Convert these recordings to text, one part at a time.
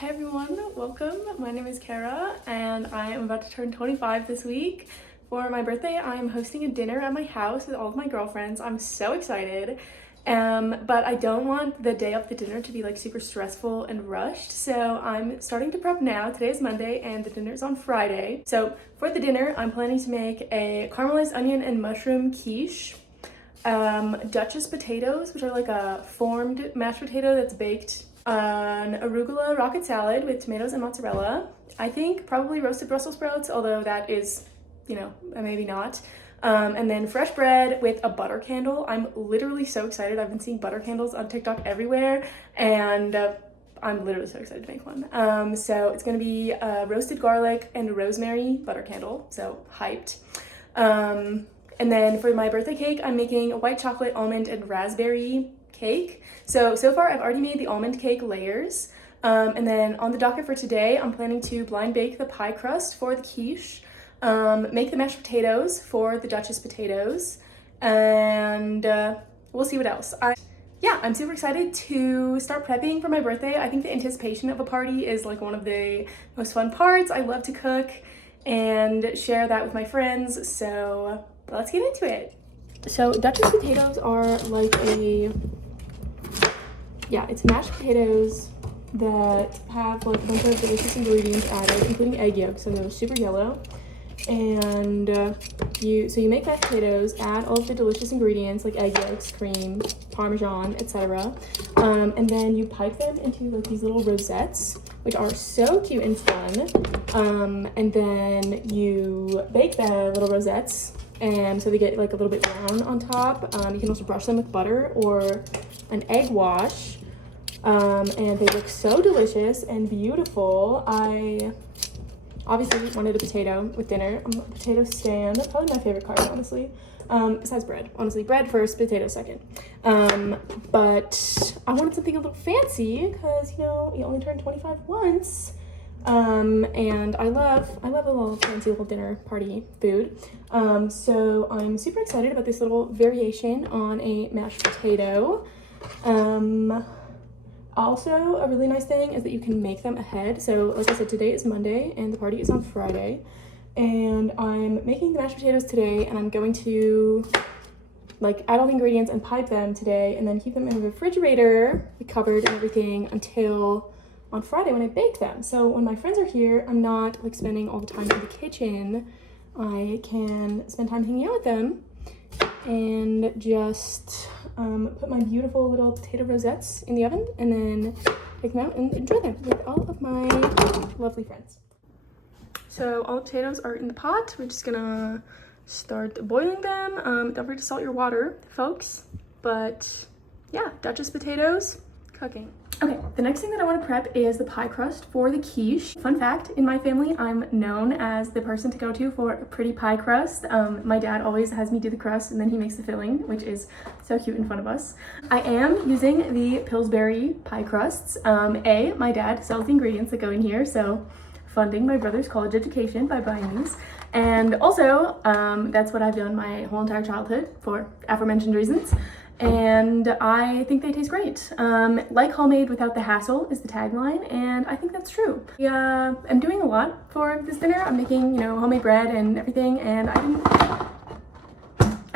Hi everyone, welcome. My name is Kara and I am about to turn 25 this week. For my birthday, I am hosting a dinner at my house with all of my girlfriends. I'm so excited. But I don't want the day of the dinner to be like super stressful and rushed. So I'm starting to prep now. Today is Monday and the dinner is on Friday. So for the dinner, I'm planning to make a caramelized onion and mushroom quiche, Duchess potatoes, which are like a formed mashed potato that's baked, an arugula rocket salad with tomatoes and mozzarella. I think probably roasted Brussels sprouts, although that is, maybe not. And then fresh bread with a butter candle. I'm literally so excited. I've been seeing butter candles on TikTok everywhere, and I'm literally so excited to make one. So it's gonna be roasted garlic and rosemary butter candle, so hyped. And then for my birthday cake, I'm making a white chocolate, almond, and raspberry cake. So far I've already made the almond cake layers. And then on the docket for today, I'm planning to blind bake the pie crust for the quiche, make the mashed potatoes for the Duchess potatoes, and we'll see what else. I'm super excited to start prepping for my birthday. I think the anticipation of a party is like one of the most fun parts. I love to cook and share that with my friends, so let's get into it. So Duchess potatoes are like it's mashed potatoes that have like a bunch of delicious ingredients added, including egg yolks, so they're super yellow. And you make mashed potatoes, add all of the delicious ingredients like egg yolks, cream, parmesan, etc. And then you pipe them into like these little rosettes, which are so cute and fun. And then you bake the little rosettes, and so they get like a little bit brown on top. You can also brush them with butter or an egg wash, and they look so delicious and beautiful. I obviously wanted a potato with dinner. I'm a potato stan. That's probably my favorite carb, honestly. Besides bread. Honestly, bread first, potato second. But I wanted something a little fancy because, you only turn 25 once. And I love a little fancy little dinner party food. So I'm super excited about this little variation on a mashed potato. Also, a really nice thing is that you can make them ahead. So like I said, today is Monday and the party is on Friday. And I'm making the mashed potatoes today, and I'm going to add all the ingredients and pipe them today and then keep them in the refrigerator, covered and everything, until on Friday when I bake them. So when my friends are here, I'm not spending all the time in the kitchen. I can spend time hanging out with them and just put my beautiful little potato rosettes in the oven and then take them out and enjoy them with all of my lovely friends. So all the potatoes are in the pot. We're just gonna start boiling them. Don't forget to salt your water, folks. But yeah, Duchess potatoes cooking. Okay, the next thing that I want to prep is the pie crust for the quiche. Fun fact, in my family, I'm known as the person to go to for a pretty pie crust. My dad always has me do the crust and then he makes the filling, which is so cute in front of us. I am using the Pillsbury pie crusts. My dad sells the ingredients that go in here, so funding my brother's college education by buying these. And also, that's what I've done my whole entire childhood for aforementioned reasons. And I think they taste great. Like homemade without the hassle is the tagline, and I think that's true. I'm doing a lot for this dinner. I'm making, homemade bread and everything, and I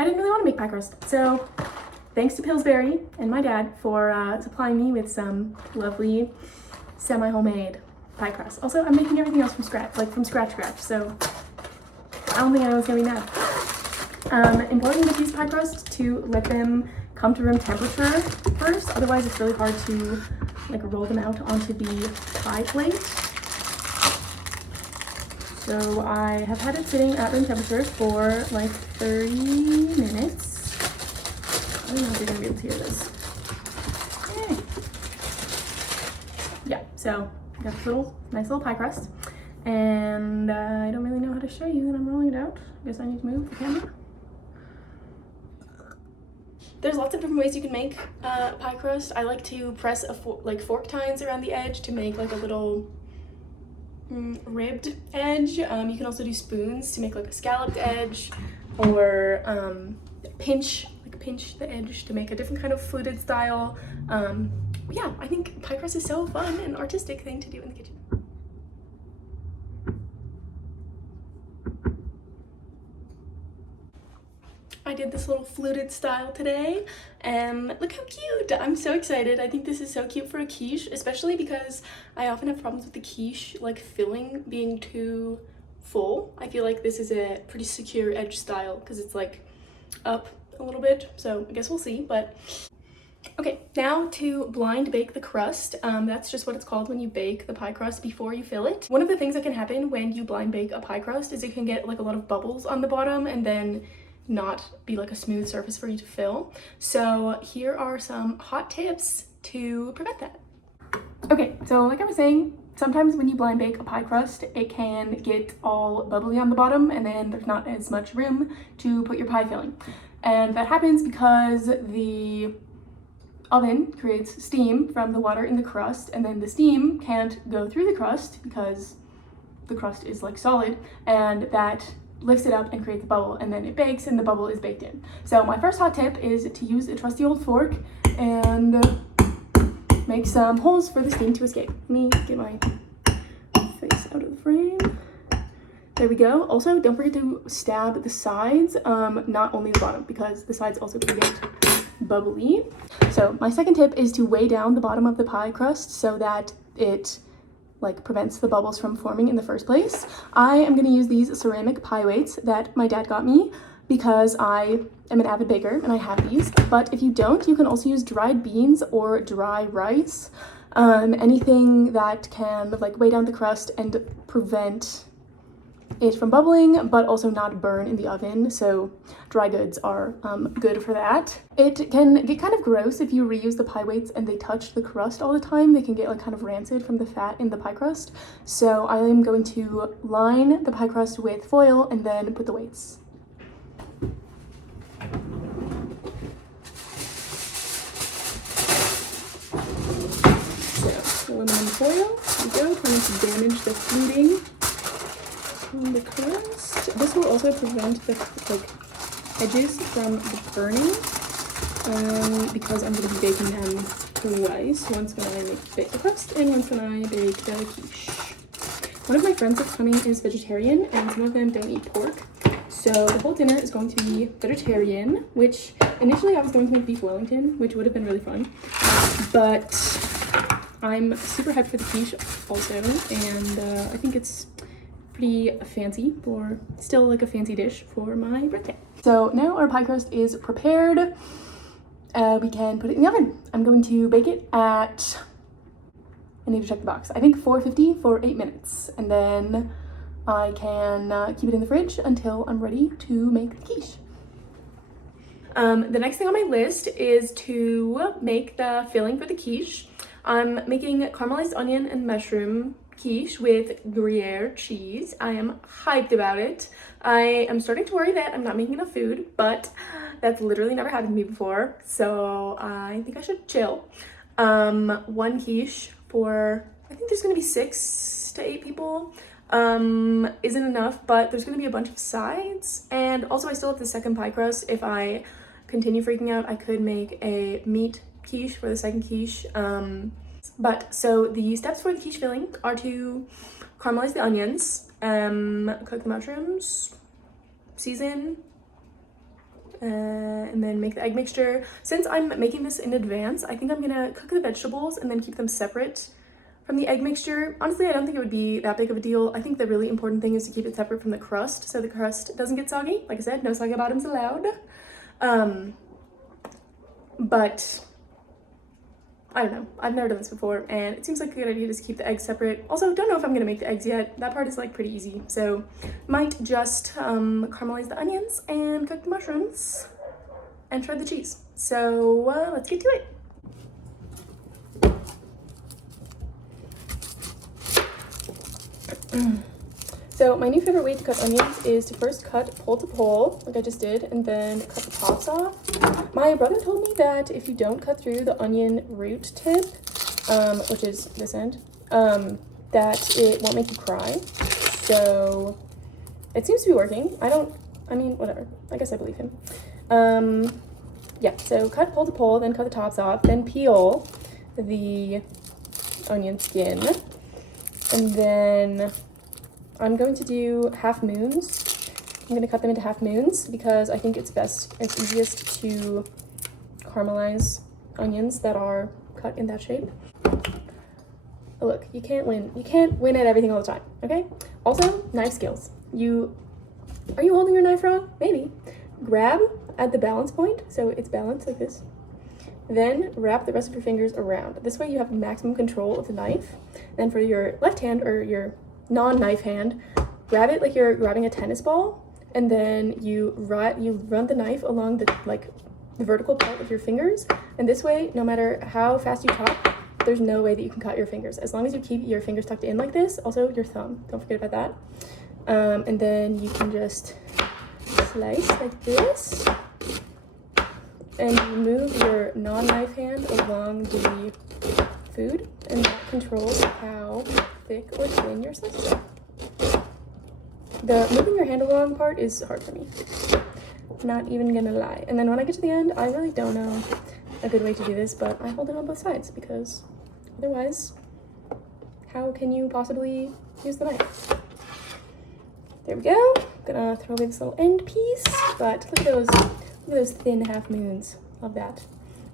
didn't really want to make pie crust. So thanks to Pillsbury and my dad for supplying me with some lovely semi-homemade pie crust. Also, I'm making everything else from scratch, from scratch, so I don't think anyone's gonna be mad. Important with these pie crusts to let them come to room temperature first, otherwise it's really hard to roll them out onto the pie plate. So I have had it sitting at room temperature for 30 minutes. I don't know if you're gonna be able to hear this. Yay. Yeah, so I got this nice little pie crust, and I don't really know how to show you that I'm rolling it out. I guess I need to move the camera. There's lots of different ways you can make pie crust. I like to press fork tines around the edge to make a little ribbed edge. You can also do spoons to make a scalloped edge, or pinch the edge to make a different kind of fluted style, But yeah, I think pie crust is so fun and artistic thing to do in the kitchen. I did this little fluted style today, and look how cute. I'm so excited. I think this is so cute for a quiche, especially because I often have problems with the quiche like filling being too full. I feel like this is a pretty secure edge style because it's like up a little bit, so I guess we'll see. But okay, now to blind bake the crust. That's just what it's called when you bake the pie crust before you fill it. One of the things that can happen when you blind bake a pie crust is it can get like a lot of bubbles on the bottom and then not be like a smooth surface for you to fill. So here are some hot tips to prevent that. Okay, so like I was saying, sometimes when you blind bake a pie crust, it can get all bubbly on the bottom and then there's not as much room to put your pie filling. And that happens because the oven creates steam from the water in the crust, and then the steam can't go through the crust because the crust is like solid, and that lifts it up and creates a bubble, and then it bakes and the bubble is baked in. So my first hot tip is to use a trusty old fork and make some holes for the steam to escape. Let me get my face out of the frame. There we go. Also, don't forget to stab the sides, not only the bottom, because the sides also can get bubbly. So my second tip is to weigh down the bottom of the pie crust so that it like prevents the bubbles from forming in the first place. I am going to use these ceramic pie weights that my dad got me because I am an avid baker and I have these. But if you don't, you can also use dried beans or dry rice. Anything that can like weigh down the crust and prevent it from bubbling, but also not burn in the oven. So dry goods are good for that. It can get kind of gross if you reuse the pie weights and they touch the crust all the time. They can get like kind of rancid from the fat in the pie crust. So I am going to line the pie crust with foil and then put the weights. So aluminum foil, there we go, trying to damage the fluting on the crust. This will also prevent the like edges from burning because I'm going to be baking them twice. Once when I bake the crust and once when I bake the quiche. One of my friends that's coming is vegetarian and some of them don't eat pork. So the whole dinner is going to be vegetarian, which initially I was going to make beef Wellington, which would have been really fun. But I'm super hyped for the quiche also, and I think it's pretty fancy for still like a fancy dish for my birthday. So now our pie crust is prepared. We can put it in the oven. I'm going to bake it at, I need to check the box, I think 450 for 8 minutes, and then I can keep it in the fridge until I'm ready to make the quiche. The next thing on my list is to make the filling for the quiche. I'm making caramelized onion and mushroom quiche with Gruyere cheese. I am hyped about it. I am starting to worry that I'm not making enough food, but that's literally never happened to me before, so I think I should chill. One quiche for, I think there's gonna be 6 to 8 people, isn't enough, but there's gonna be a bunch of sides, and also I still have the second pie crust. If I continue freaking out, I could make a meat quiche for the second quiche. But so the steps for the quiche filling are to caramelize the onions, cook the mushrooms, season, and then make the egg mixture. Since I'm making this in advance, I think I'm gonna cook the vegetables and then keep them separate from the egg mixture. Honestly, I don't think it would be that big of a deal. I think the really important thing is to keep it separate from the crust so the crust doesn't get soggy. Like I said, no soggy bottoms allowed. But I don't know, I've never done this before and it seems like a good idea to just keep the eggs separate. Also, don't know if I'm gonna make the eggs yet. That part is like pretty easy, so might just caramelize the onions and cook the mushrooms and shred the cheese. So let's get to it. So my new favorite way to cut onions is to first cut pole to pole, like I just did, and then cut the tops off. My brother told me that if you don't cut through the onion root tip, which is this end, that it won't make you cry. So it seems to be working. I mean, whatever. I guess I believe him. Yeah, so cut pole to pole, then cut the tops off, then peel the onion skin. And then I'm going to do half moons. I'm going to cut them into half moons because I think it's easiest to caramelize onions that are cut in that shape. Look, you can't win. You can't win at everything all the time, okay? Also, knife skills. Are you holding your knife wrong? Maybe. Grab at the balance point, so it's balanced like this. Then wrap the rest of your fingers around. This way you have maximum control of the knife. Then for your left hand or your non-knife hand, grab it like you're grabbing a tennis ball, and then you run the knife along the vertical part of your fingers. And this way, no matter how fast you chop, there's no way that you can cut your fingers. As long as you keep your fingers tucked in like this, also your thumb, don't forget about that. And then you can just slice like this. And you move your non-knife hand along the food, and that controls how thick or thin your slices are. The moving your hand along part is hard for me. Not even gonna lie. And then when I get to the end, I really don't know a good way to do this, but I hold it on both sides because otherwise, how can you possibly use the knife? There we go. Gonna throw away this little end piece, but look at those thin half moons. Love that.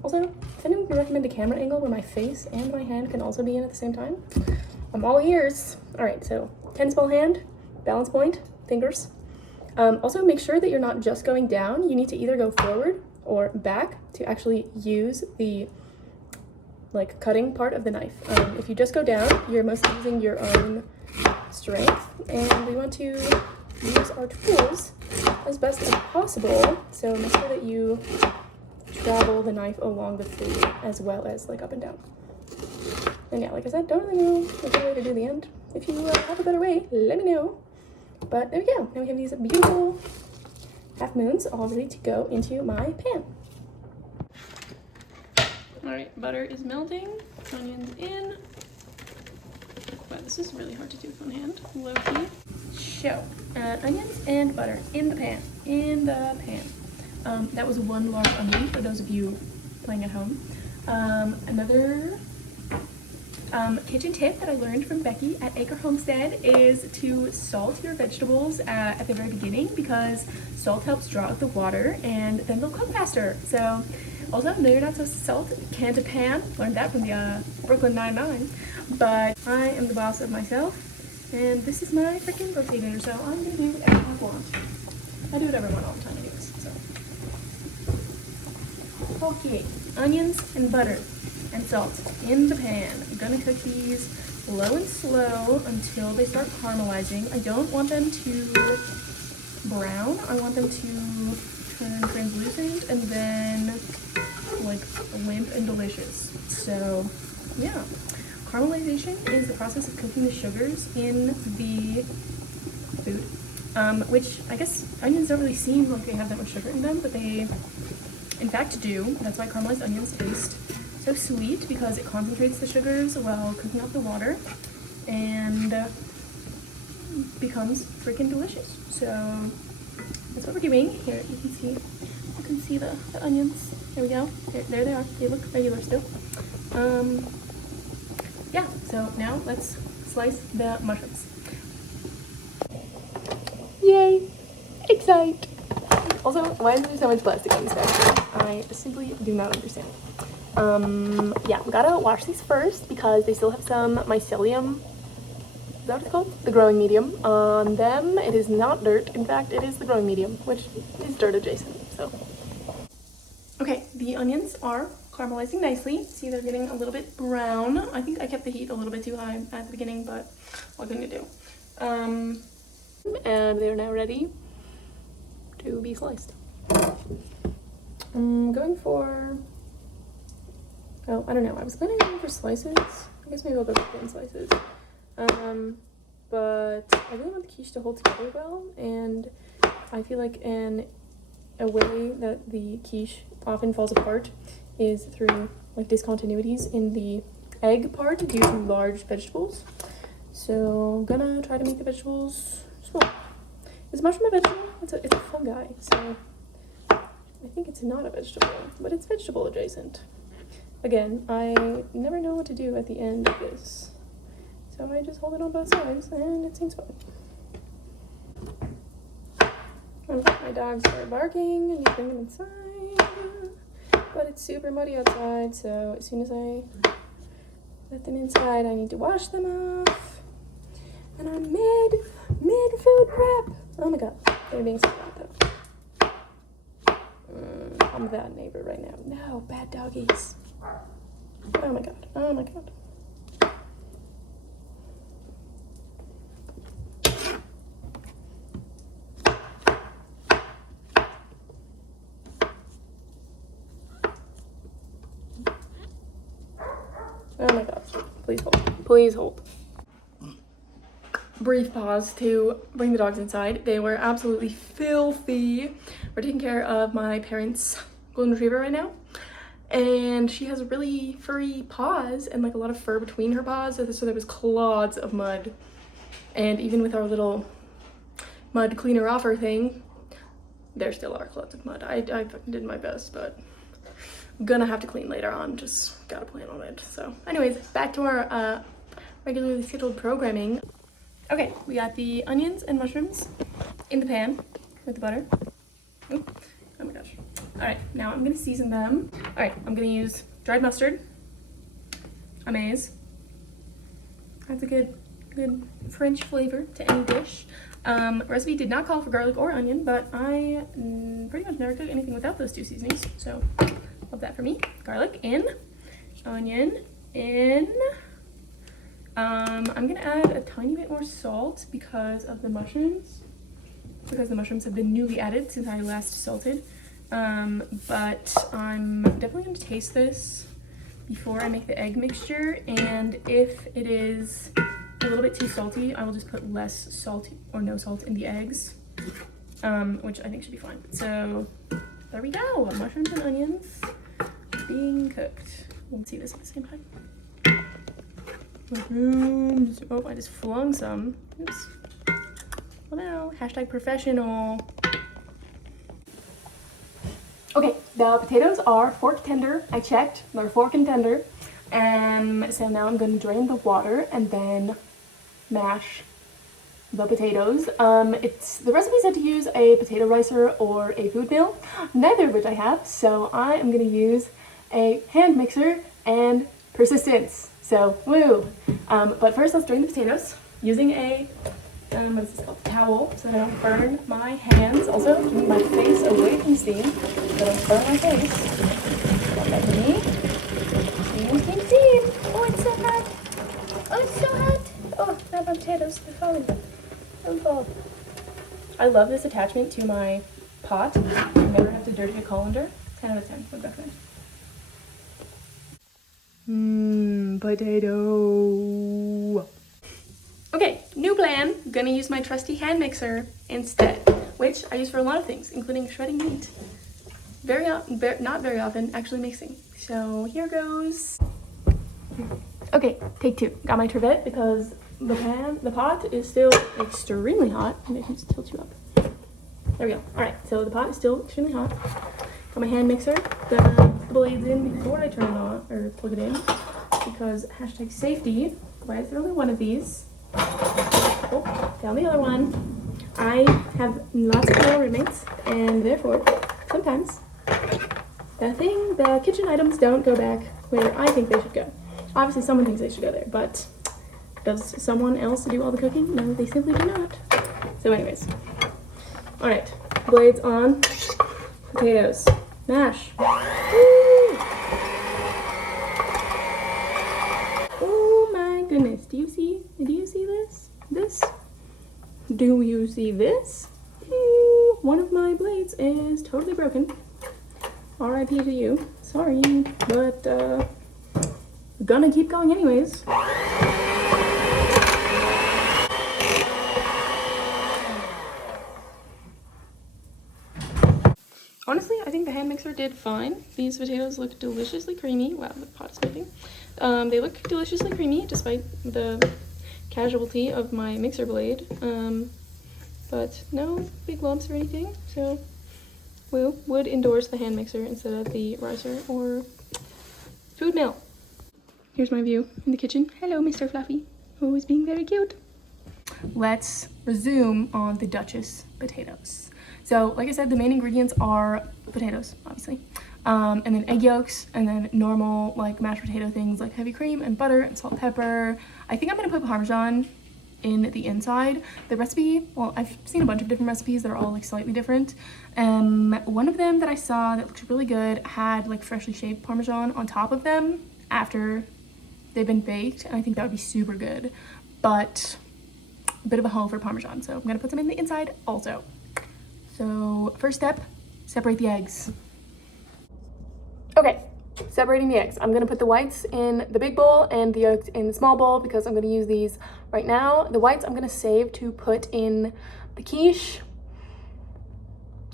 Also, if anyone can recommend a camera angle where my face and my hand can also be in at the same time, I'm all ears. All right, so tennis ball hand, balance point, fingers. Also, make sure that you're not just going down. You need to either go forward or back to actually use the cutting part of the knife. If you just go down, you're mostly using your own strength, and we want to use our tools as best as possible. So make sure that you travel the knife along the food as well as up and down. And yeah, like I said, don't really know a good way to do the end. If you have a better way, let me know. But there we go. Now we have these beautiful half moons all ready to go into my pan. All right, butter is melting, onions in. Wow, this is really hard to do with one hand, low key. So, onions and butter in the pan, that was one large onion for those of you playing at home. Another kitchen tip that I learned from Becky at Acre Homestead is to salt your vegetables at the very beginning, because salt helps draw out the water and then they'll cook faster. So also, no, you're not supposed to salt, can to pan. Learned that from the Brooklyn Nine-Nine. But I am the boss of myself, and this is my freaking rotator, so I'm gonna do whatever I want. I do whatever I want all the time anyways, so. Okay, onions and butter and salt in the pan. I'm gonna cook these low and slow until they start caramelizing. I don't want them to brown. I want them to turn translucent and then limp and delicious. So yeah, caramelization is the process of cooking the sugars in the food, which I guess onions don't really seem like they have that much sugar in them, but they in fact do. That's why caramelized onions taste so sweet, because it concentrates the sugars while cooking out the water and becomes freaking delicious. So that's what we're doing. Here you can see the onions. There we go. There they are. They look regular still. Yeah, so now let's slice the mushrooms. Yay! Excite! Also, why is there so much plastic on these bags? I simply do not understand. Yeah, we gotta wash these first because they still have some mycelium. Is that what it's called? The growing medium on them. It is not dirt. In fact, it is the growing medium, which is dirt adjacent, so. Okay, the onions are caramelizing nicely. See, they're getting a little bit brown. I think I kept the heat a little bit too high at the beginning, but what can you do? And they're now ready to be sliced. I'm going for, oh, I don't know. I was planning on going for slices. I guess maybe I'll go for thin slices. But I really want the quiche to hold together well, and I feel like a way that the quiche often falls apart is through discontinuities in the egg part due to large vegetables. So I'm gonna try to make the vegetables small. Is mushroom a vegetable? It's a fungi, so I think it's not a vegetable, but it's vegetable adjacent. Again, I never know what to do at the end of this. So I just hold it on both sides and it seems fine. My dogs are barking and you bring them inside. But it's super muddy outside, so as soon as I let them inside, I need to wash them off. And I'm mid food prep. Oh my god, they're being so loud though. I'm that neighbor right now. No, bad doggies. Oh my god, oh my god. Oh my gosh, please hold, please hold. Brief pause to bring the dogs inside. They were absolutely filthy. We're taking care of my parents' golden retriever right now. And she has really furry paws and like a lot of fur between her paws. So there was clods of mud. And even with our little mud cleaner offer thing, there still are clods of mud. I fucking did my best, but I'm gonna have to clean later on. Just gotta plan on it. So anyways, back to our regularly scheduled programming. Okay, we got the onions and mushrooms in the pan with the butter. Ooh, oh my gosh. All right, now I'm gonna season them. All right, I'm gonna use dried mustard, amaze. That's a good French flavor to any dish. Recipe did not call for garlic or onion, but I pretty much never cook anything without those two seasonings, so love that for me. Garlic in, onion in. I'm gonna add a tiny bit more salt because of the mushrooms, because the mushrooms have been newly added since I last salted. But I'm definitely going to taste this before I make the egg mixture, and if it is a little bit too salty, I will just put less salt or no salt in the eggs, which I think should be fine. So there we go, mushrooms and onions being cooked. We'll see this at the same time. Mushrooms. Oh, I just flung some. Oops. Well, now, hashtag professional. Okay, the potatoes are fork tender. I checked, they're fork and tender. So now I'm gonna drain the water and then mash the potatoes. The recipe said to use a potato ricer or a food mill, neither of which I have, so I am gonna use a hand mixer and persistence. So, woo! But first let's drain the potatoes using a what is this called? Towel, so that I don't burn my hands. Also, keeping my face away from steam, so I don't burn my face. Got that for me. Steam, steam, steam! Oh, it's so hot! Oh, it's so hot! Oh, not my potatoes. They're falling. Don't fall. I love this attachment to my pot. I never have to dirty a colander. 10 out of 10. Would recommend. Potato. Okay, new plan. Gonna use my trusty hand mixer instead, which I use for a lot of things, including shredding meat. Not very often, actually mixing. So here goes. Okay, take two. Got my trivet because the pot is still extremely hot. Maybe I can just tilt you up. There we go. All right, so the pot is still extremely hot. Got my hand mixer. The blades in before I turn it on or plug it in, because hashtag safety. Why is there only one of these? Oh, found the other one. I have lots of little roommates, and therefore, sometimes the kitchen items don't go back where I think they should go. Obviously, someone thinks they should go there, but does someone else do all the cooking? No, they simply do not. So anyways, all right, blades on, potatoes, mash. Woo! Oh my goodness, do you see this? Do you see this? One of my blades is totally broken. RIP to you. Sorry, but gonna keep going anyways. Honestly, I think the hand mixer did fine. These potatoes look deliciously creamy. Wow, the pot is moving. They look deliciously creamy despite the casualty of my mixer blade. But no big lumps or anything, so we would endorse the hand mixer instead of the ricer or food mill. Here's my view in the kitchen. Hello, Mr. Fluffy. Always being very cute. Let's resume on the Duchess potatoes. So like I said, the main ingredients are potatoes, obviously, and then egg yolks, and then normal like mashed potato things like heavy cream and butter and salt, pepper. I think I'm gonna put Parmesan in the inside. The recipe, well, I've seen a bunch of different recipes that are all like slightly different. One of them that I saw that looked really good had like freshly shaved Parmesan on top of them after they've been baked, and I think that would be super good, but a bit of a hoe for Parmesan, so I'm gonna put some in the inside also. So first step, separate the eggs. Okay, separating the eggs. I'm gonna put the whites in the big bowl and the yolks in the small bowl because I'm gonna use these right now. The whites I'm gonna save to put in the quiche.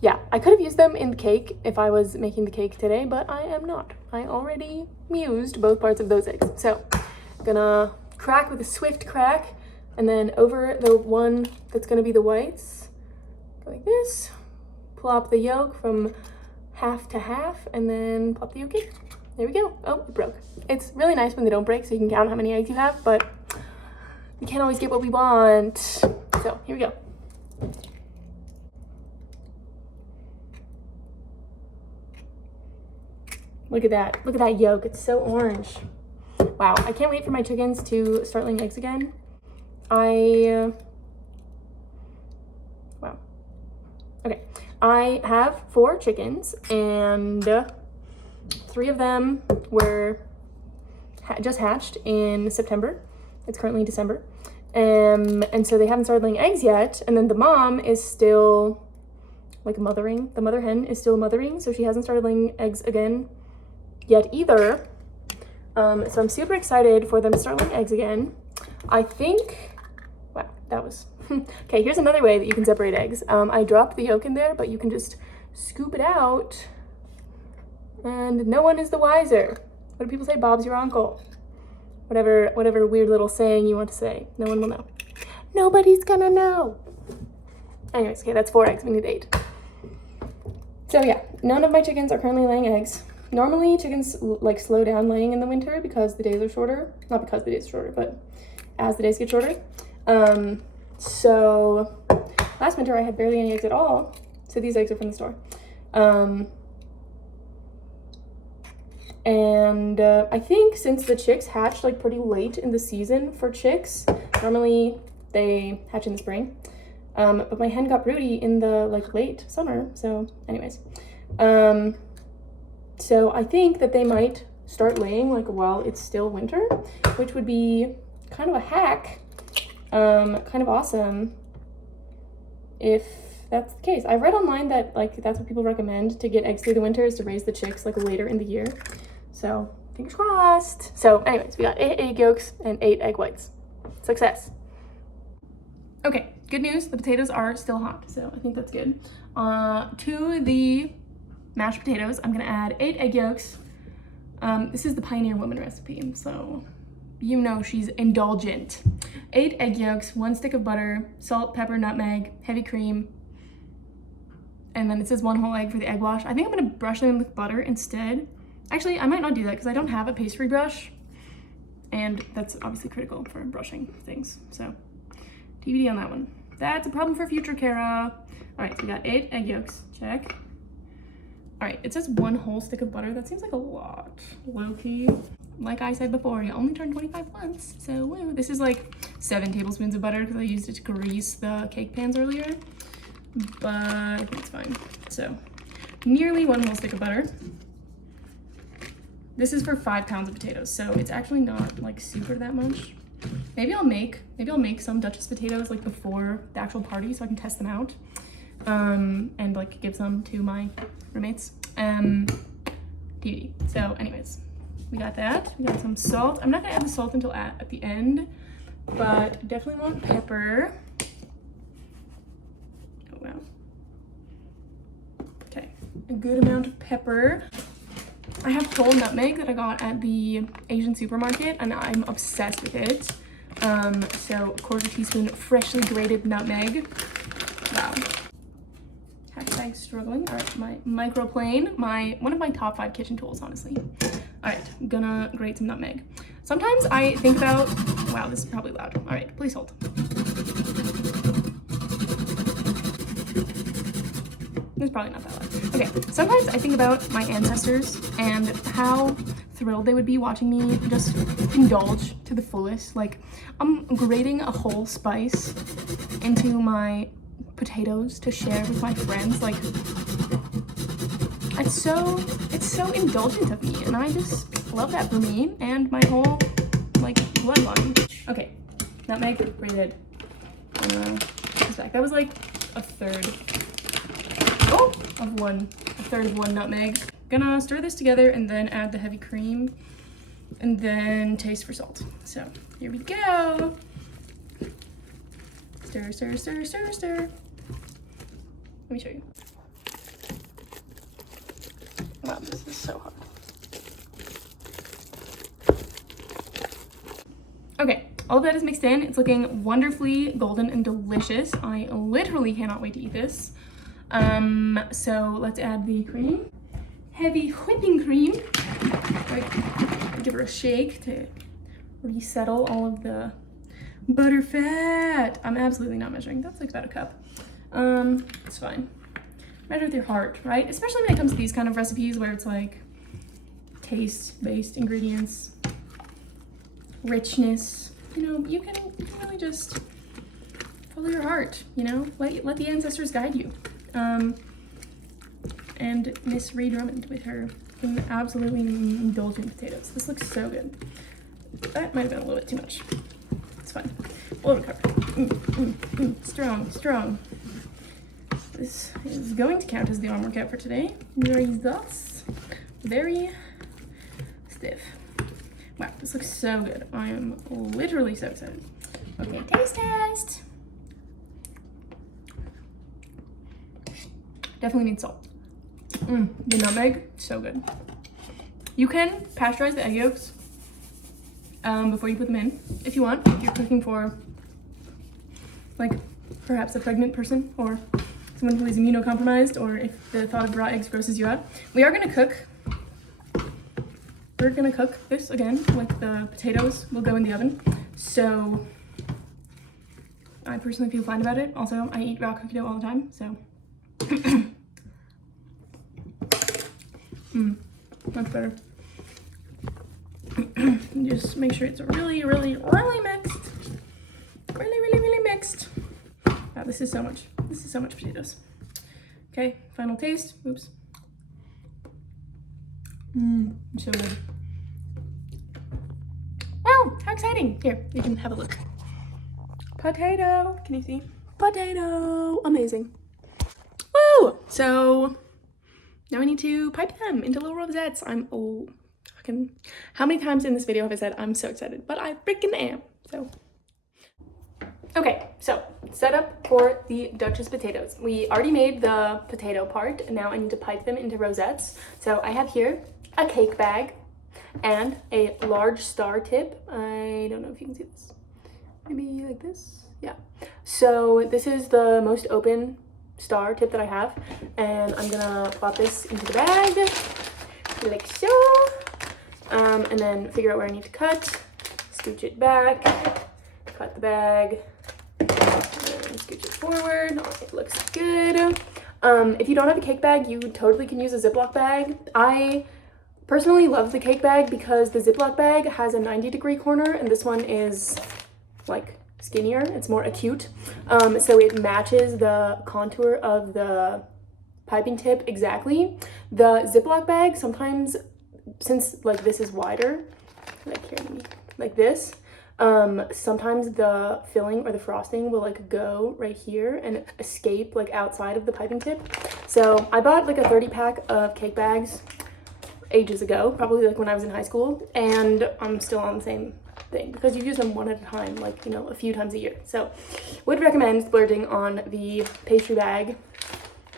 Yeah, I could have used them in the cake if I was making the cake today, but I am not. I already used both parts of those eggs. So I'm gonna crack with a swift crack, and then over the one that's gonna be the whites, go like this, plop the yolk from half to half, and then plop the yolk in. There we go. Oh, it broke. It's really nice when they don't break so you can count how many eggs you have, but we can't always get what we want. So here we go. Look at that. Look at that yolk. It's so orange. Wow. I can't wait for my chickens to start laying eggs again. Wow. Okay. I have 4 chickens, and 3 of them were just hatched in September. It's currently December. And so they haven't started laying eggs yet. And then the mom is still like mothering. The mother hen is still mothering, so she hasn't started laying eggs again yet either. So I'm super excited for them to start laying eggs again. I think, wow, that was, okay, here's another way that you can separate eggs. I dropped the yolk in there, but you can just scoop it out and no one is the wiser. What do people say? Bob's your uncle. Whatever weird little saying you want to say. No one will know. Nobody's gonna know. Anyways, okay, that's 4 eggs. We need 8. So yeah, none of my chickens are currently laying eggs. Normally chickens like slow down laying in the winter because the days are shorter. Not because the days are shorter, but as the days get shorter. So last winter I had barely any eggs at all. So these eggs are from the store. And I think since the chicks hatched like pretty late in the season for chicks, normally they hatch in the spring. But my hen got broody in the like late summer. So anyways, so I think that they might start laying like while it's still winter, which would be kind of a hack, kind of awesome if that's the case. I've read online that like that's what people recommend to get eggs through the winter, is to raise the chicks like later in the year. So fingers crossed. So anyways, we got 8 egg yolks and 8 egg whites. Success. Okay, good news. The potatoes are still hot, so I think that's good. To the mashed potatoes, I'm gonna add 8 egg yolks. This is the Pioneer Woman recipe, so you know she's indulgent. 8 egg yolks, 1 stick of butter, salt, pepper, nutmeg, heavy cream, and then it says 1 whole egg for the egg wash. I think I'm gonna brush them with butter instead. Actually, I might not do that because I don't have a pastry brush, and that's obviously critical for brushing things, so TBD on that one. That's a problem for future Kara. All right, so we got 8 egg yolks, check. All right, it says 1 whole stick of butter. That seems like a lot, low-key. Like I said before, you only turn 25 once. So woo. This is like 7 tablespoons of butter because I used it to grease the cake pans earlier. But I think it's fine. So nearly 1 whole stick of butter. This is for 5 pounds of potatoes, so it's actually not like super that much. Maybe I'll make some Duchess potatoes like before the actual party so I can test them out. And like give some to my roommates. TBD. So anyways, we got that. We got some salt. I'm not gonna add the salt until at the end, but definitely want pepper. Oh wow. Okay, a good amount of pepper. I have whole nutmeg that I got at the Asian supermarket and I'm obsessed with it. So 1/4 teaspoon freshly grated nutmeg. Wow. Hashtag struggling. All right, my microplane, one of my top 5 kitchen tools, honestly. All right, I'm gonna grate some nutmeg. Sometimes I think about, wow, this is probably loud. All right, please hold. It's probably not that loud. Okay, sometimes I think about my ancestors and how thrilled they would be watching me just indulge to the fullest. Like, I'm grating a whole spice into my potatoes to share with my friends. Like, it's so indulgent of me, and I just love that for me and my whole, like, bloodline. Okay, nutmeg grated. Put this back. That was like a third of one nutmeg. Gonna stir this together and then add the heavy cream and then taste for salt. So here we go. Stir, stir, stir, stir, stir. Let me show you. Wow, this is so hot. Okay, all of that is mixed in. It's looking wonderfully golden and delicious. I literally cannot wait to eat this. So let's add the cream. Heavy whipping cream. Like, give her a shake to resettle all of the butter fat. I'm absolutely not measuring. That's like about a cup. It's fine. Measure with your heart, right? Especially when it comes to these kind of recipes where it's like taste-based ingredients, richness. You know, you can really just follow your heart, you know? Let the ancestors guide you. And Miss Ree Drummond with her absolutely indulgent potatoes. This looks so good. That might have been a little bit too much. It's fine. We'll recover. Strong, strong. This is going to count as the arm workout for today. Thus, very stiff. Wow, this looks so good. I am literally so excited. Okay, taste test. Definitely need salt. The nutmeg, so good. You can pasteurize the egg yolks before you put them in, if you want. If you're cooking for, like, perhaps a pregnant person or someone who is immunocompromised, or if the thought of raw eggs grosses you out. We are gonna cook. We're gonna cook this again, like the potatoes will go in the oven. So I personally feel fine about it. Also, I eat raw cookie dough all the time, so. Much better. Just make sure it's really, really, really mixed. Really, really, really mixed. Wow, this is so much potatoes. Okay, final taste. Oops. So good. Wow, how exciting. Here, you can have a look. Potato, can you see? Potato, amazing. Woo! So now I need to pipe them into little rosettes. How many times in this video have I said I'm so excited? But I freaking am, so. Okay, so setup for the Duchess potatoes. We already made the potato part, and now I need to pipe them into rosettes. So I have here a cake bag and a large star tip. I don't know if you can see this. Maybe like this? Yeah. So this is the most open star tip that I have, and I'm gonna plop this into the bag like so, and then figure out where I need to cut, scooch it back, cut the bag, and scooch it forward. It looks good. If you don't have a cake bag, you totally can use a Ziploc bag. I personally love the cake bag because the Ziploc bag has a 90-degree corner, and this one is like skinnier. It's more acute, so it matches the contour of the piping tip exactly. The Ziploc bag sometimes, since like this is wider, like here, like this, sometimes the filling or the frosting will like go right here and escape like outside of the piping tip. So I bought like a 30-pack of cake bags ages ago, probably like when I was in high school, and I'm still on the same thing because you use them one at a time, like, you know, a few times a year. So would recommend splurging on the pastry bag.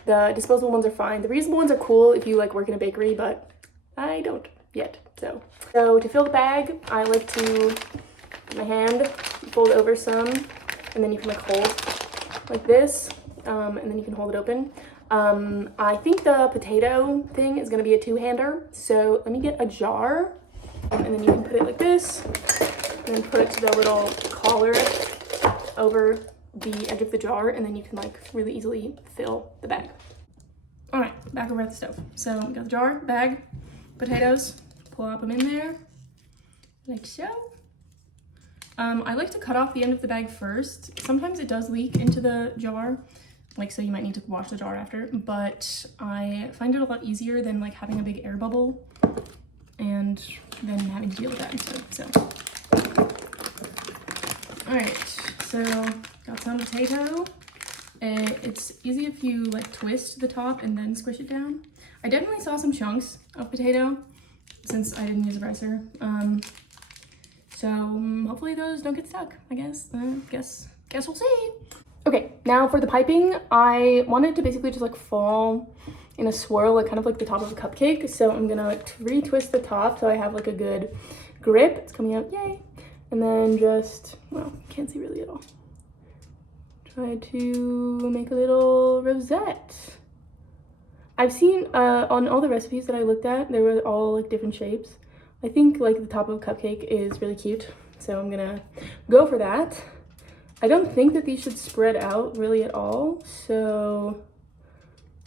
The disposable ones are fine. The reusable ones are cool if you like work in a bakery, but I don't yet. So to fill the bag, I like to put my hand, fold over some, and then you can like hold like this, and then you can hold it open. I think the potato thing is gonna be a two-hander. So let me get a jar, and then you can put it like this, and then put it to the little collar over the edge of the jar, and then you can like really easily fill the bag. All right, back over at the stove. So we got the jar, bag, potatoes, plop them in there, like so. I like to cut off the end of the bag first. Sometimes it does leak into the jar, like so you might need to wash the jar after, but I find it a lot easier than like having a big air bubble and then having to deal with that instead, so. All right, so got some potato. It's easy if you like twist the top and then squish it down. I definitely saw some chunks of potato since I didn't use a ricer. So hopefully those don't get stuck, I guess. Guess we'll see. Okay, now for the piping, I wanted to basically just like fall in a swirl, like kind of like the top of a cupcake. So I'm gonna like retwist the top so I have like a good grip. It's coming out, yay. And then just, well, can't see really at all. Try to make a little rosette. I've seen on all the recipes that I looked at, they were all like different shapes. I think like the top of a cupcake is really cute, so I'm gonna go for that. I don't think that these should spread out really at all, so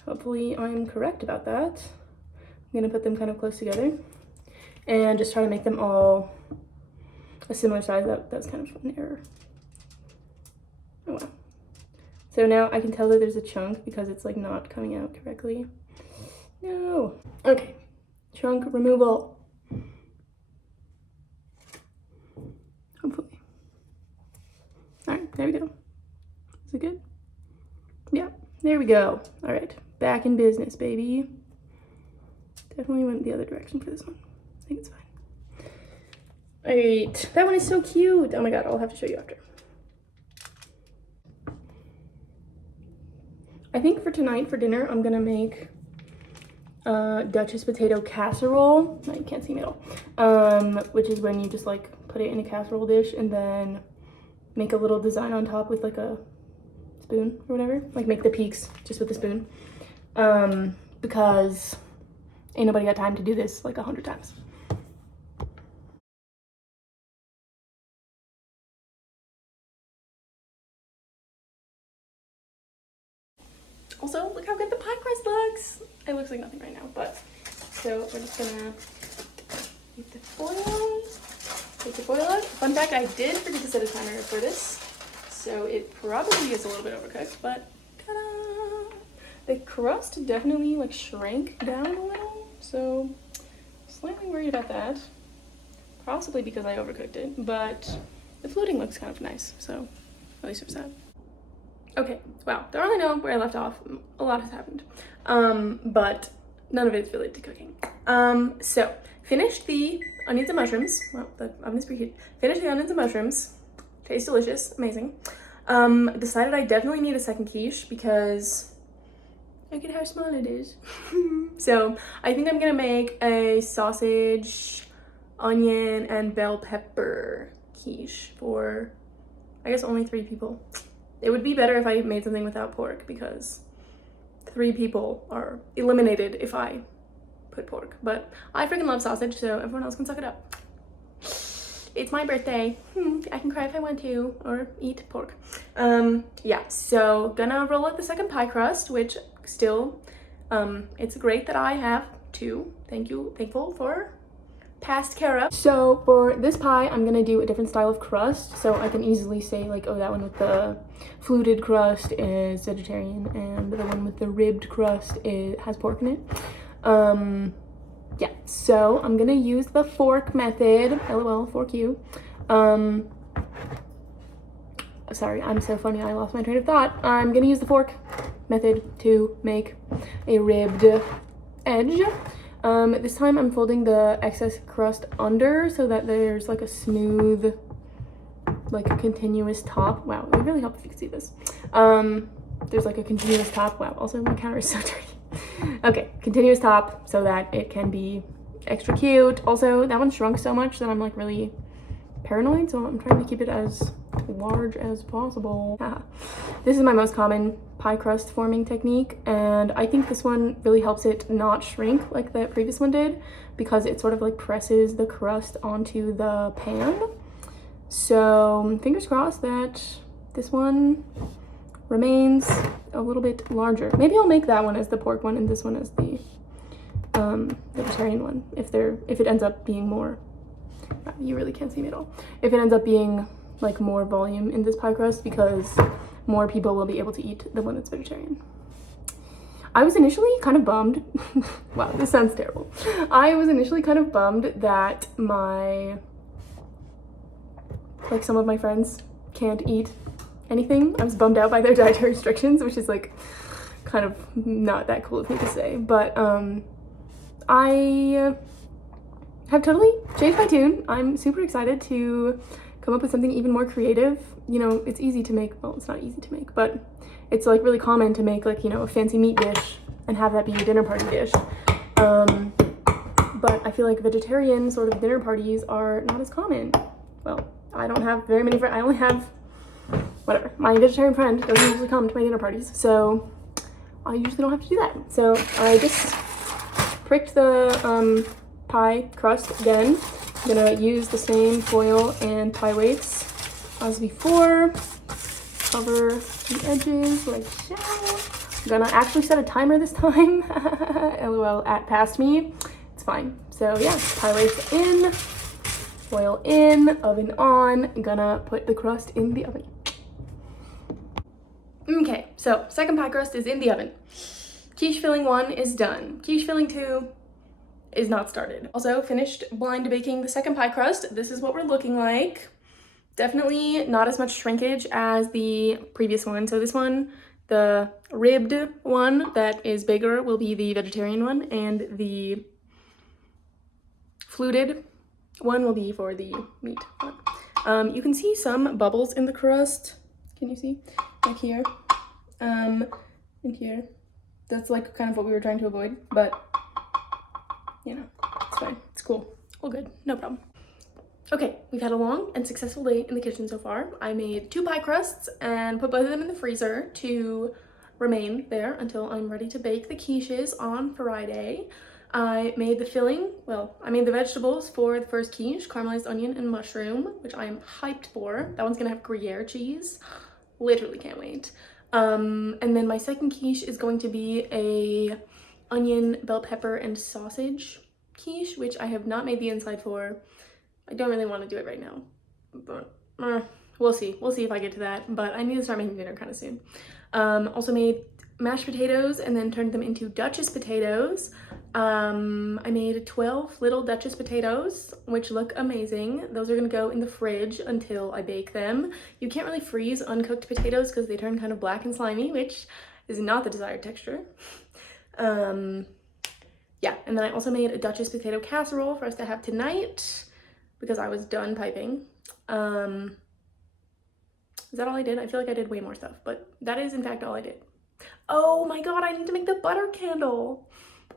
hopefully I'm correct about that. I'm gonna put them kind of close together and just try to make them all a similar size. That's kind of an error. Oh wow. So now I can tell that there's a chunk because it's like not coming out correctly. No. Okay, chunk removal. Hopefully. All right, there we go. Is it good? Yeah, there we go. All right, back in business, baby. Definitely went the other direction for this one. I think it's fine. All right, that one is so cute. Oh my God, I'll have to show you after. I think for tonight, for dinner, I'm gonna make Duchess potato casserole. No, you can't see me at all. Which is when you just like put it in a casserole dish and then make a little design on top with like a spoon or whatever. Like make the peaks just with the spoon. Because ain't nobody got time to do this like 100 times. Also, look how good the pie crust looks. It looks like nothing right now, but so we're just gonna take the foil, take the foil out. Fun fact, I did forget to set a timer for this, so it probably is a little bit overcooked, but ta-da! The crust definitely like shrank down a little, so slightly worried about that. Possibly because I overcooked it, but the fluting looks kind of nice, so at least there's that. Okay, wow, don't really know where I left off. A lot has happened, but none of it is related to cooking. So finished the onions and mushrooms. Well, the oven is preheated. Finished the onions and mushrooms. Tastes delicious, amazing. Decided I definitely need a second quiche because look at how small it is. So I think I'm gonna make a sausage, onion, and bell pepper quiche for, I guess, only 3 people. It would be better if I made something without pork because 3 people are eliminated if I put pork. But I freaking love sausage, so everyone else can suck it up. It's my birthday. I can cry if I want to, or eat pork. Yeah, so gonna roll out the second pie crust, which still, it's great that I have 2. Thankful for past Kara. So for this pie, I'm gonna do a different style of crust, so I can easily say like, oh, that one with the fluted crust is vegetarian, and the one with the ribbed crust has pork in it. Yeah, so I'm gonna use the fork method. LOL, fork you. Sorry, I'm so funny, I lost my train of thought. I'm gonna use the fork method to make a ribbed edge. This time I'm folding the excess crust under so that there's like a smooth, like a continuous top. Wow, it would really help if you could see this. There's like a continuous top. Wow, also my counter is so dirty. Okay, continuous top so that it can be extra cute. Also, that one shrunk so much that I'm like really paranoid, so I'm trying to keep it as large as possible. This is my most common pie crust forming technique, and I think this one really helps it not shrink like the previous one did, because it sort of like presses the crust onto the pan. So fingers crossed that this one remains a little bit larger. Maybe I'll make that one as the pork one and this one as the vegetarian one, if it ends up being more, you really can't see me at all, if it ends up being like more volume in this pie crust, because more people will be able to eat the one that's vegetarian. I was initially kind of bummed. Wow, this sounds terrible. I was initially kind of bummed that some of my friends can't eat anything. I was bummed out by their dietary restrictions, which is like kind of not that cool of me to say, but I have totally changed my tune. I'm super excited to come up with something even more creative. You know, it's easy to make, well, it's not easy to make, but it's like really common to make like, you know, a fancy meat dish and have that be a dinner party dish. But I feel like vegetarian sort of dinner parties are not as common. Well, I don't have very many friends. I only have, whatever, my vegetarian friend doesn't usually come to my dinner parties, so I usually don't have to do that. So I just pricked the pie crust again. I'm gonna use the same foil and pie weights as before. Cover the edges like so. I'm gonna actually set a timer this time. LOL, past me. It's fine. So yeah, pie weights in, foil in, oven on. I'm gonna put the crust in the oven. Okay, so second pie crust is in the oven. Quiche filling 1 is done. Quiche filling 2 is not started. Also finished blind baking the second pie crust. This is what we're looking like. Definitely not as much shrinkage as the previous one. So this one, the ribbed one that is bigger, will be the vegetarian one, and the fluted one will be for the meat one. You can see some bubbles in the crust. Can you see? Like here. And here. That's like kind of what we were trying to avoid, but you know, it's fine. It's cool. All good. No problem. Okay, we've had a long and successful day in the kitchen so far. I made 2 pie crusts and put both of them in the freezer to remain there until I'm ready to bake the quiches on Friday. I made the filling, well, I made the vegetables for the first quiche, caramelized onion and mushroom, which I am hyped for. That one's gonna have Gruyere cheese. Literally can't wait. And then my second quiche is going to be a onion, bell pepper, and sausage quiche, which I have not made the inside for. I don't really want to do it right now, but we'll see. We'll see if I get to that, but I need to start making dinner kind of soon. Also made mashed potatoes and then turned them into Duchess potatoes. I made 12 little Duchess potatoes, which look amazing. Those are gonna go in the fridge until I bake them. You can't really freeze uncooked potatoes because they turn kind of black and slimy, which is not the desired texture. Yeah, and then I also made a Duchess potato casserole for us to have tonight because I was done piping. Is that all I did? I feel like I did way more stuff, but that is in fact all I did. Oh my god, I need to make the butter candle.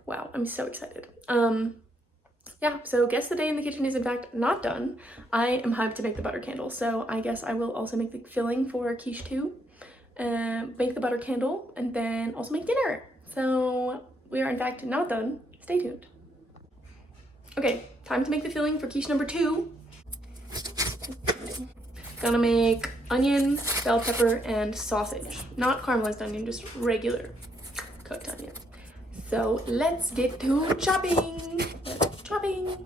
Wow, I'm so excited. Yeah, so guess the day in the kitchen is in fact not done. I am hyped to make the butter candle, so I guess I will also make the filling for quiche 2, make the butter candle, and then also make dinner. So we are in fact not done. Stay tuned. Okay, time to make the filling for quiche number 2. Gonna make onion, bell pepper, and sausage. Not caramelized onion, just regular cooked onion. So let's get to chopping. Chopping.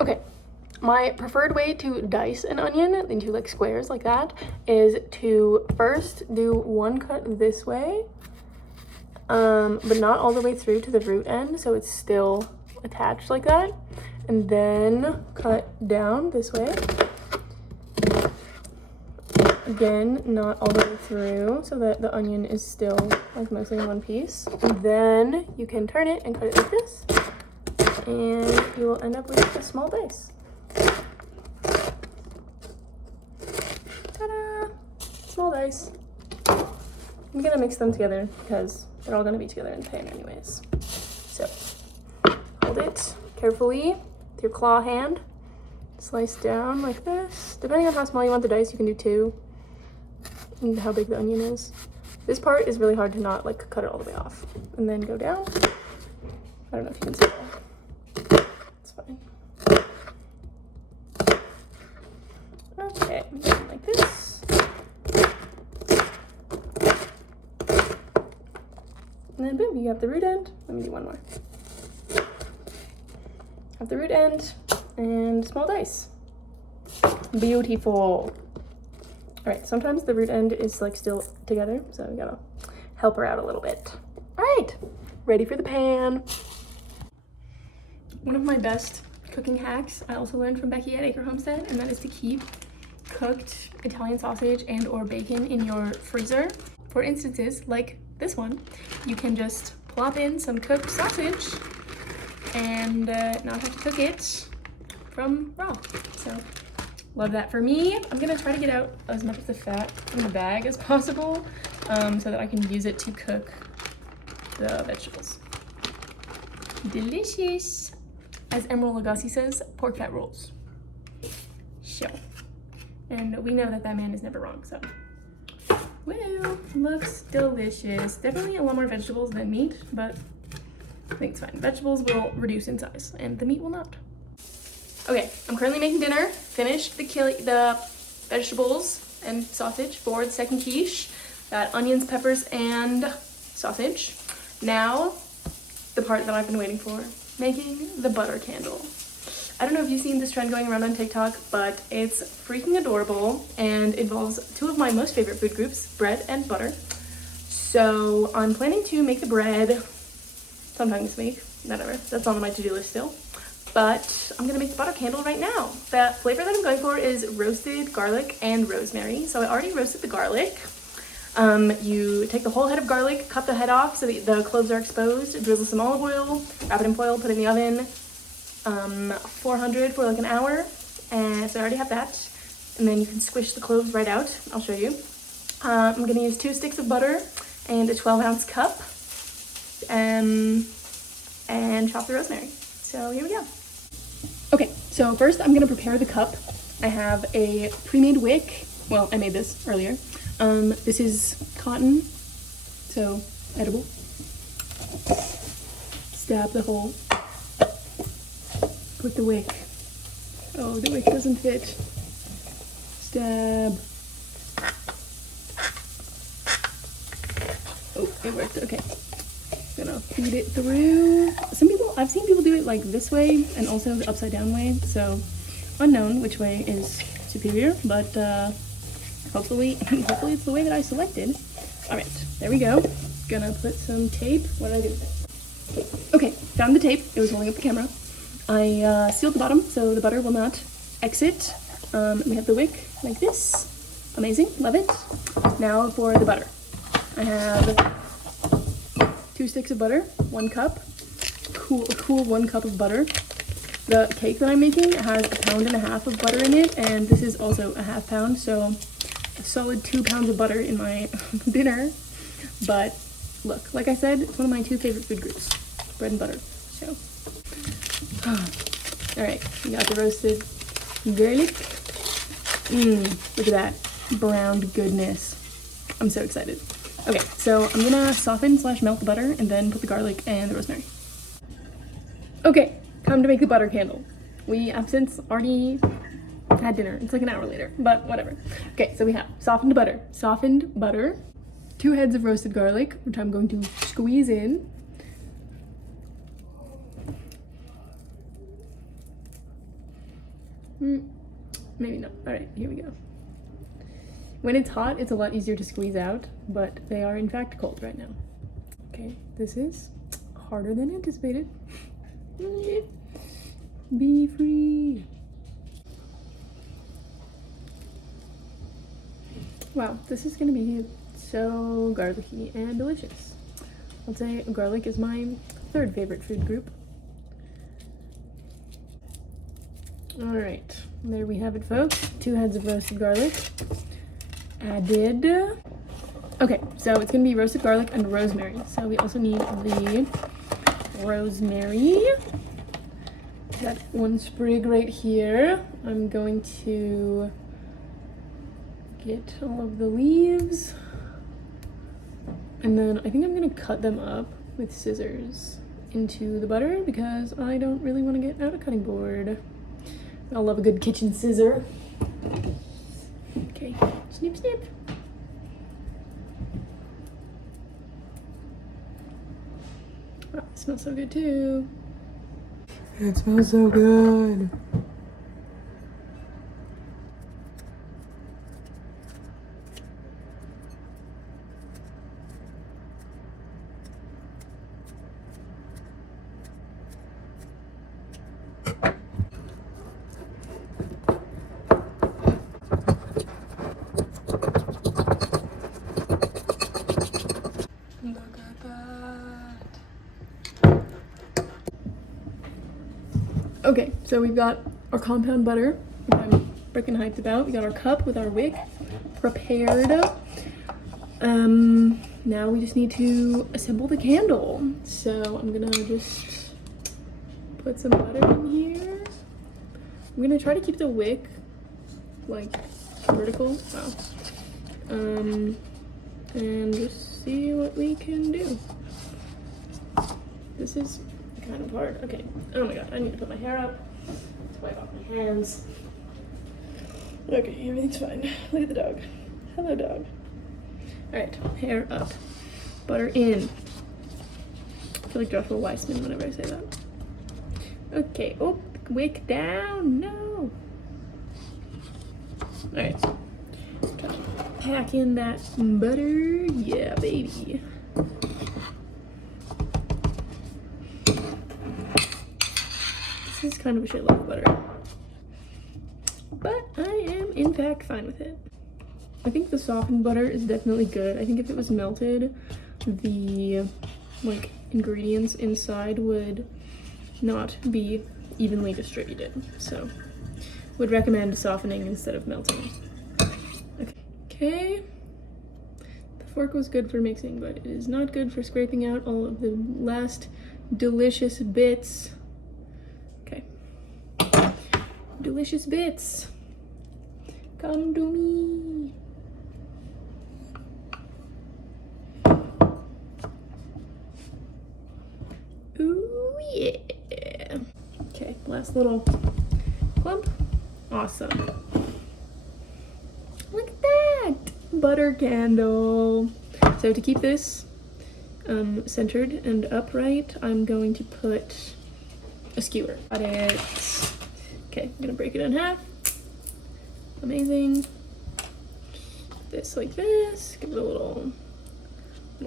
Okay, my preferred way to dice an onion into like squares like that is to first do one cut this way, but not all the way through to the root end, so it's still attached like that, and then cut down this way. Again, not all the way through, so that the onion is still like mostly in one piece. And then you can turn it and cut it like this, and you will end up with a small dice. Ta-da! Small dice. I'm gonna mix them together because they're all gonna be together in the pan anyways. So, hold it carefully with your claw hand. Slice down like this. Depending on how small you want the dice, you can do 2. And how big the onion is. This part is really hard to not like cut it all the way off. And then go down. I don't know if you can see that. It's fine. Okay, like this. And then boom, you have the root end. Let me do one more. Have the root end and small dice. Beautiful. All right, sometimes the root end is like still together, so we gotta help her out a little bit. All right, ready for the pan. One of my best cooking hacks I also learned from Becky at Acre Homestead, and that is to keep cooked Italian sausage and or bacon in your freezer. For instances like this one, you can just plop in some cooked sausage and not have to cook it from raw. So love that for me. I'm gonna try to get out as much of the fat from the bag as possible so that I can use it to cook the vegetables. Delicious. As Emerald Lagasse says, pork fat rolls. So, and we know that that man is never wrong, so. Well, looks delicious. Definitely a lot more vegetables than meat, but I think it's fine. Vegetables will reduce in size and the meat will not. Okay, I'm currently making dinner. Finished the vegetables and sausage for the second quiche. Got onions, peppers, and sausage. Now, the part that I've been waiting for, making the butter candle. I don't know if you've seen this trend going around on TikTok, but it's freaking adorable and involves 2 of my most favorite food groups, bread and butter. So I'm planning to make the bread sometime this week. Whatever, that's on my to-do list still. But I'm gonna make the butter candle right now. The flavor that I'm going for is roasted garlic and rosemary. So I already roasted the garlic. You take the whole head of garlic, cut the head off so that the cloves are exposed, drizzle some olive oil, wrap it in foil, put it in the oven, 400 for like an hour. And so I already have that. And then you can squish the cloves right out. I'll show you. I'm gonna use 2 sticks of butter and a 12-ounce cup, and chop the rosemary. So here we go. Okay, so first I'm gonna prepare the cup. I have a pre-made wick. Well, I made this earlier. This is cotton, so edible. Stab the hole. Put the wick. Oh, the wick doesn't fit. Stab. Oh, it worked, okay. Gonna feed it through. I've seen people do it like this way and also the upside down way, so unknown which way is superior, but hopefully it's the way that I selected. All right, there we go. Gonna put some tape. What did I do with it? Okay, found the tape. It was holding up the camera. I sealed the bottom so the butter will not exit. We have the wick like this. Amazing, love it. Now for the butter. I have 2 sticks of butter, 1 cup, cool 1 cup of butter. The cake that I'm making has 1.5 pounds of butter in it, and this is also a 1/2 pound, so a solid 2 pounds of butter in my dinner. But look, like I said, it's one of my 2 favorite food groups, bread and butter. So, all right, we got the roasted garlic. Look at that browned goodness. I'm so excited. Okay, so I'm gonna soften / melt the butter and then put the garlic and the rosemary. Okay, time to make the butter candle. We have since already had dinner. It's like an hour later, but whatever. Okay, so we have softened butter, 2 heads of roasted garlic, which I'm going to squeeze in. Maybe not. All right, here we go. When it's hot, it's a lot easier to squeeze out, but they are in fact cold right now. Okay, this is harder than anticipated. Be free. Wow, this is gonna be so garlicky and delicious. I'll say garlic is my third favorite food group. All right, there we have it, folks. 2 heads of roasted garlic added. Okay, so it's gonna be roasted garlic and rosemary. So we also need the rosemary. Got 1 sprig right here. I'm going to get all of the leaves. And then I think I'm gonna cut them up with scissors into the butter because I don't really want to get out a cutting board. I love a good kitchen scissor. Okay, snip, snip. Oh, it smells so good too. It smells so good. Look at that. Okay, so we've got our compound butter, which I'm freaking hyped about. We got our cup with our wick prepared. Now we just need to assemble the candle. So I'm gonna just put some butter in here. I'm gonna try to keep the wick like vertical. Wow. And just see what we can do. This is kind of hard. Okay. Oh my god, I need to put my hair up. Let's wipe off my hands. Okay, everything's fine. Look at the dog. Hello, dog. Alright, hair up. Butter in. I feel like Joshua Weissman whenever I say that. Okay. Oh, wick down. No. Alright. Pack in that butter. Yeah, baby. This is kind of a shitload of butter. But I am, in fact, fine with it. I think the softened butter is definitely good. I think if it was melted, the like ingredients inside would not be evenly distributed. So, would recommend softening instead of melting. Okay. The fork was good for mixing, but it is not good for scraping out all of the last delicious bits. Okay. Delicious bits. Come to me. Ooh, yeah. Okay, last little clump. Awesome. Look at that! Butter candle. So to keep this centered and upright, I'm going to put a skewer. Got it. Okay, I'm gonna break it in half. Amazing. This like this. Give it a little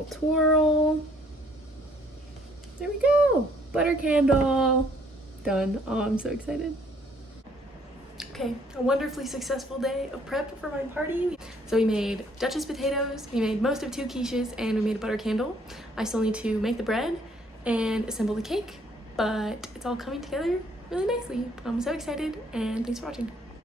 twirl. There we go. Butter candle. Done. Oh, I'm so excited. Okay, a wonderfully successful day of prep for my party. So we made Duchess potatoes, we made most of 2 quiches, and we made a butter candle. I still need to make the bread and assemble the cake, but it's all coming together really nicely. I'm so excited, and thanks for watching.